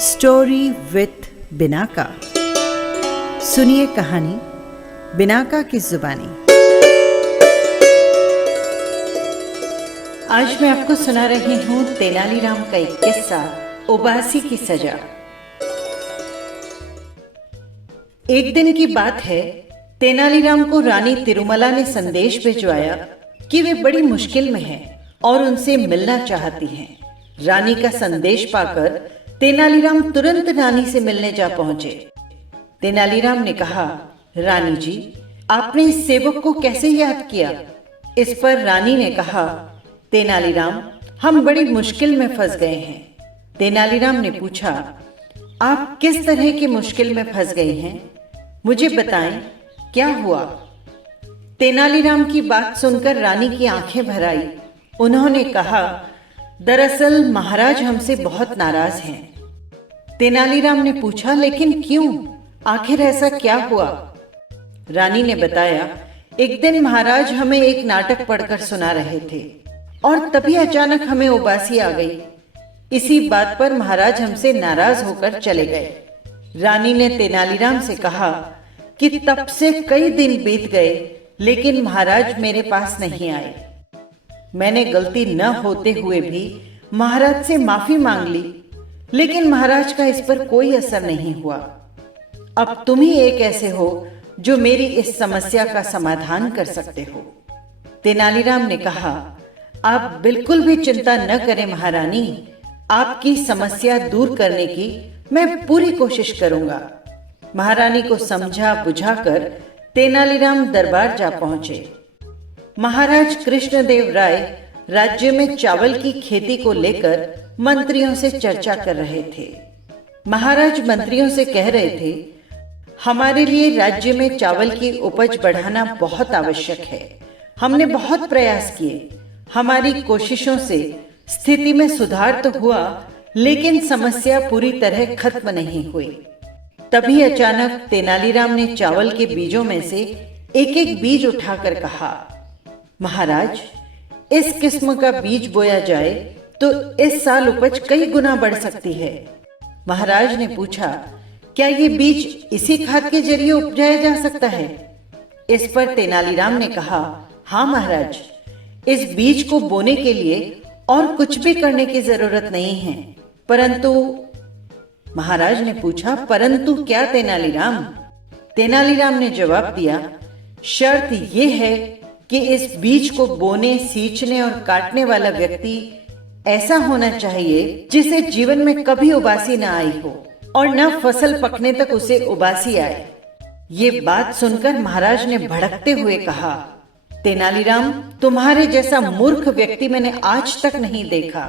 Story with Binaca. सुनिए कहानी Binaca की जुबानी। आज मैं आपको सुना रही हूँ तेनालीराम का एक किस्सा, उबासी की सजा। एक दिन की बात है, तेनालीराम को रानी तिरुमला ने संदेश भिजवाया कि वे बड़ी मुश्किल में हैं और उनसे मिलना चाहती हैं। रानी का संदेश पाकर तेनालीराम तुरंत रानी से मिलने जा पहुंचे। तेनालीराम ने कहा, रानी जी, आपने इस सेवक को कैसे याद किया? इस पर रानी ने कहा, तेनालीराम, हम बड़ी मुश्किल में फंस गए हैं। तेनालीराम ने पूछा, आप किस तरह की मुश्किल में फंस गए हैं? मुझे बताएं, क्या हुआ? तेनालीराम की बात सुनकर रानी की आंखें भर आई। उन्होंने कहा, दरअसल महाराज हमसे बहुत नाराज हैं। तेनालीराम ने पूछा, लेकिन क्यों? आखिर ऐसा क्या हुआ? रानी ने बताया, एक दिन महाराज हमें एक नाटक पढ़कर सुना रहे थे और तभी अचानक हमें उबासी आ गई। इसी बात पर महाराज हमसे नाराज होकर चले गए। रानी ने तेनालीराम से कहा कि तब से कई दिन बीत गए, लेकिन महाराज मेरे पास नहीं आए। मैंने गलती न होते हुए भी महाराज से माफी मांग ली, लेकिन महाराज का इस पर कोई असर नहीं हुआ। अब तुम ही एक ऐसे हो जो मेरी इस समस्या का समाधान कर सकते हो। तेनालीराम ने कहा, आप बिल्कुल भी चिंता न करें महारानी, आपकी समस्या दूर करने की मैं पूरी कोशिश करूंगा। महारानी को समझा बुझाकर तेनालीराम दरबार जा पहुंचे। महाराज कृष्णदेव राय राज्य में चावल की खेती को लेकर मंत्रियों से चर्चा कर रहे थे। महाराज मंत्रियों से कह रहे थे, हमारे लिए राज्य में चावल की उपज बढ़ाना बहुत आवश्यक है। हमने बहुत प्रयास किए, हमारी कोशिशों से स्थिति में सुधार तो हुआ, लेकिन समस्या पूरी तरह खत्म नहीं हुई। तभी अचानक तेनालीराम ने चावल के बीजों में से एक एक बीज उठाकर कहा, महाराज, इस किस्म का बीज बोया जाए तो इस साल उपज कई गुना बढ़ सकती है। महाराज ने पूछा, क्या ये बीज इसी खाद के जरिए उपजाया जा सकता है? इस पर तेनालीराम ने कहा, हाँ महाराज, इस बीज को बोने के लिए और कुछ भी करने की जरूरत नहीं है। परंतु महाराज ने पूछा, परंतु क्या तेनालीराम? तेनालीराम ने जवाब दिया, शर्त यह है कि इस बीज को बोने, सींचने और काटने वाला व्यक्ति ऐसा होना चाहिए जिसे जीवन में कभी उबासी न आई हो और न फसल पकने तक उसे उबासी आए। ये बात सुनकर महाराज ने भड़कते हुए कहा, तेनालीराम, तुम्हारे जैसा मूर्ख व्यक्ति मैंने आज तक नहीं देखा।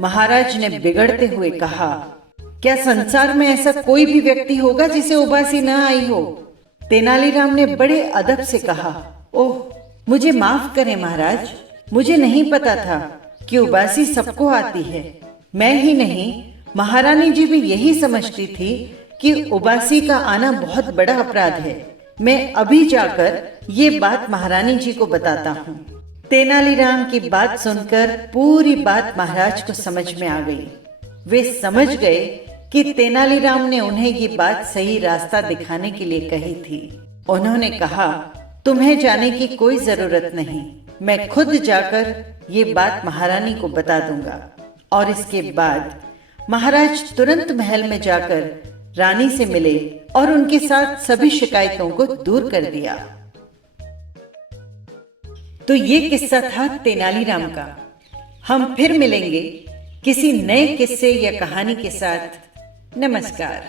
महाराज ने बिगड़ते हुए कहा, क्या संसार में ऐसा कोई भी व्यक्ति होगा जिसे उबासी न आई हो? तेनालीराम ने बड़े अदब से कहा, ओह, मुझे माफ करें महाराज, मुझे नहीं पता था कि उबासी सबको आती है। मैं ही नहीं, महारानी जी भी यही समझती थी कि उबासी का आना बहुत बड़ा अपराध है। मैं अभी जाकर ये बात महारानी जी को बताता हूँ। तेनालीराम की बात सुनकर पूरी बात महाराज को समझ में आ गई। वे समझ गए कि तेनालीराम ने उन्हें ये बात सही रास्ता दिखाने के लिए कही थी। उन्होंने कहा, तुम्हें जाने की कोई जरूरत नहीं, मैं खुद जाकर ये बात महारानी को बता दूंगा। और इसके बाद महाराज तुरंत महल में जाकर रानी से मिले और उनके साथ सभी शिकायतों को दूर कर दिया। तो ये किस्सा था तेनालीराम का। हम फिर मिलेंगे किसी नए किस्से या कहानी के साथ। नमस्कार।